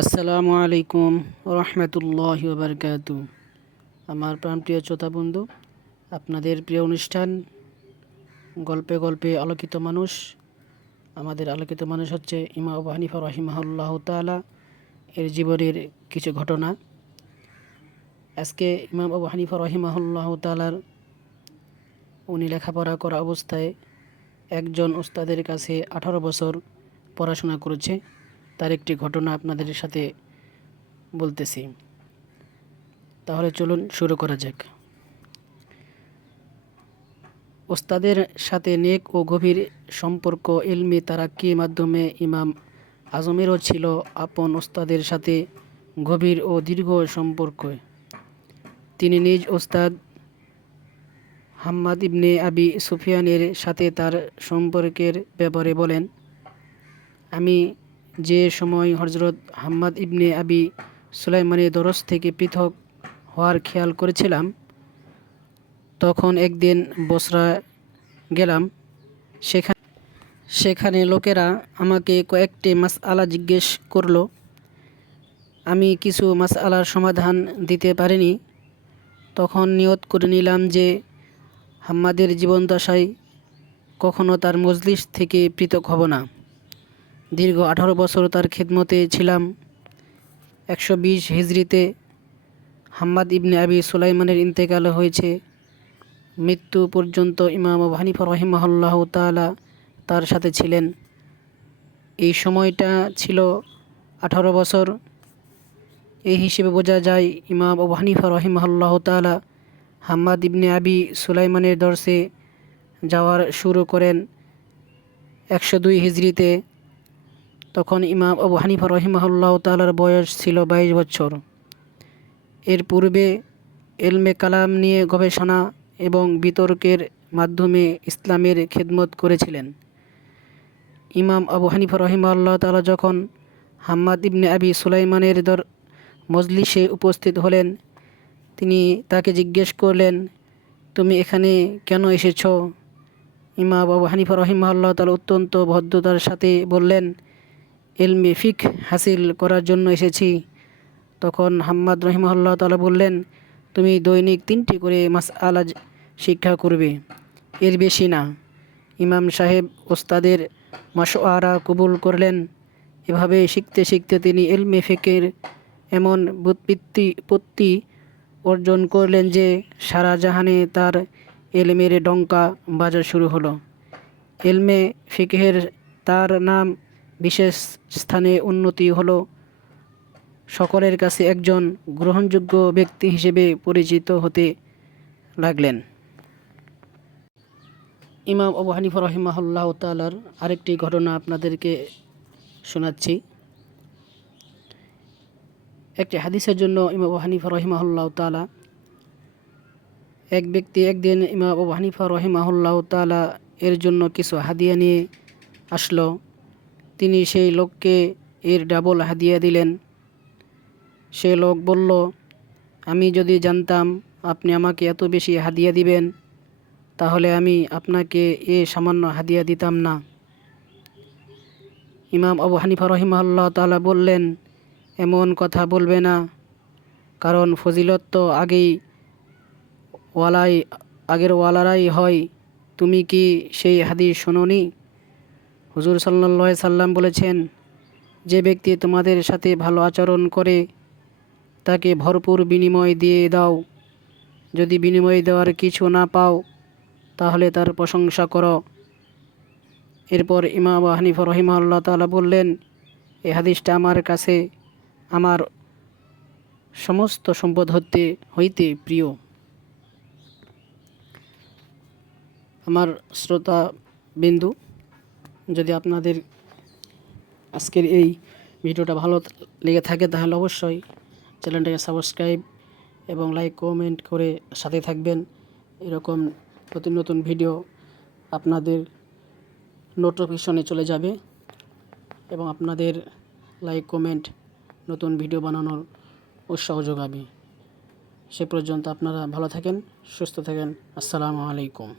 আসসালামু আলাইকুম রহমতুল্লাহি ওয়া বারাকাতুহু। আমার প্রাণপ্রিয় শ্রোতা বন্ধু, আপনাদের প্রিয় অনুষ্ঠান গল্পে গল্পে আলোকিত মানুষ। আমাদের আলোকিত মানুষ হচ্ছে ইমাম আবু হানিফা রাহিমাহুল্লাহু তাআলা এর জীবনের কিছু ঘটনা। আজকে ইমাম আবু হানিফা রাহিমাহুল্লাহু তাআলার উনি লেখাপড়া করা অবস্থায় একজন উস্তাদের কাছে 18 বছর পড়াশোনা করেছে, তার একটি ঘটনা আপনাদের সাথে বলতেছি। তাহলে চলুন শুরু করা যাক। ওস্তাদের সাথে নেক ও গভীর সম্পর্ক ইলমি তারাক্কির মাধ্যমে ইমাম আজমেরও ছিল আপন ওস্তাদের সাথে গভীর ও দীর্ঘ সম্পর্ক। তিনি নিজ ওস্তাদ হাম্মাদ ইবনে আবি সুফিয়ানের সাথে তার সম্পর্কের ব্যাপারে বলেন, আমি যে সময় হযরত হাম্মাদ ইবনে আবি সুলাইমানের দরস থেকে পৃথক হওয়ার খেয়াল করেছিলাম, তখন একদিন বসরা গেলাম। সেখানে লোকেরা আমাকে কয়েকটি মাসআলা জিজ্ঞেস করলো। আমি কিছু মাসআলার সমাধান দিতে পারিনি। তখন নিয়ত করে নিলাম যে হাম্মাদের জীবদ্দশায় কখনো তার মজলিস থেকে পৃথক হব না। দীর্ঘ 18 বছর তার খিদমতে ছিলাম। 120 হিজরিতে হাম্মাদ ইবনে আবি সুলাইমানের ইন্তেকাল হয়েছে। মৃত্যু পর্যন্ত ইমাম আবু হানিফা রাহিমাহুল্লাহু তাআলা তার সাথে ছিলেন। এই সময়টা ছিল 18 বছর। এই হিসেবে বোঝা যায় ইমাম আবু হানিফা রাহিমাহুল্লাহু তাআলা হাম্মাদ ইবনে আবি সুলাইমানের দরসে যাওয়ার শুরু করেন 102 হিজরিতে। তখন ইমাম আবু হানিফা রাহিমাহুল্লাহু তাআলার বয়স ছিল 22 বছর। এর পূর্বে ইলমে কালাম নিয়ে গবেষণা এবং বিতর্কের মাধ্যমে ইসলামের খিদমত করেছিলেন। ইমাম আবু হানিফা রাহিমাহুল্লাহু তাআলা যখন হাম্মাদ ইবনে আবি সুলাইমানের মজলিসে উপস্থিত হলেন, তিনি তাকে জিজ্ঞেস করলেন, তুমি এখানে কেন এসেছ? ইমাম আবু হানিফা রাহিমাহুল্লাহু তাআলা অত্যন্ত ভদ্রতার সাথে বললেন, ইলমে ফিকহ হাসিল করার জন্য এসেছি। তখন হাম্মাদ রাহিমাহুল্লাহু তাআলা বললেন, তুমি দৈনিক 3টি করে মাসআলা শিক্ষা করবে, এর বেশি না। ইমাম সাহেব ওস্তাদের মাশওয়ারা কবুল করলেন। এভাবে শিখতে শিখতে তিনি ইলমে ফিকহের এমন ব্যুৎপত্তি অর্জন করলেন যে সারা জাহানে তার ইলমের ডঙ্কা বাজা শুরু হলো। ইলমে ফিকহের তার নাম বিশেষ স্থানে উন্নতি হলো। সকলের কাছে একজন গ্রহণযোগ্য ব্যক্তি হিসেবে পরিচিত হতে লাগলেন। ইমাম আবু হানিফা রাহিমাহুল্লাহু তাআলার আরেকটি ঘটনা আপনাদেরকে শোনাচ্ছি। একটি হাদিসের জন্য ইমাম আবু হানিফা রাহিমাহুল্লাহু তাআলা এক ব্যক্তি একদিন ইমাম আবু হানিফা রাহিমাহুল্লাহু তাআলা এর জন্য কিছু হাদিয়া নিয়ে আসলো। তিনি সেই লোককে এর ডাবল হাদিয়া দিলেন। সে লোক বলল, আমি যদি জানতাম আপনি আমাকে এত বেশি হাদিয়া দিবেন, তাহলে আমি আপনাকে সামান্য হাদিয়া দিতাম না। ইমাম আবু হানিফা রাহিমাহুল্লাহু তাআলা বললেন, এমন কথা বলবে না, কারণ ফজিলত তো আগের ওয়ালারাই হয়। তুমি কি সেই হাদিস শোনোনি? হুজুর সাল্লাল্লাহু আলাইহি সাল্লাম বলেছেন, যে ব্যক্তি তোমাদের সাথে ভালো আচরণ করে তাকে ভরপুর বিনিময় দিয়ে দাও। যদি বিনিময় দেওয়ার কিছু না পাও, তাহলে তার প্রশংসা করো। এরপর ইমাম আবু হানিফা রাহিমাহুল্লাহু তাআলা বললেন, এই হাদিসটা আমার কাছে আমার সমস্ত সম্পদ হইতে প্রিয়। আমার শ্রোতা বিন্দু, যদি আপনাদের আজকের এই ভিডিওটা ভালো লেগে থাকে, তাহলে অবশ্যই চ্যানেলটাকে সাবস্ক্রাইব এবং লাইক কমেন্ট করে সাথে থাকবেন। এরকম নতুন নতুন ভিডিও আপনাদের নোটিফিকেশনে চলে যাবে এবং আপনাদের লাইক কমেন্ট নতুন ভিডিও বানানোর উৎসাহ যোগাবে। সে পর্যন্ত আপনারা ভালো থাকেন, সুস্থ থাকেন। আসসালামু আলাইকুম।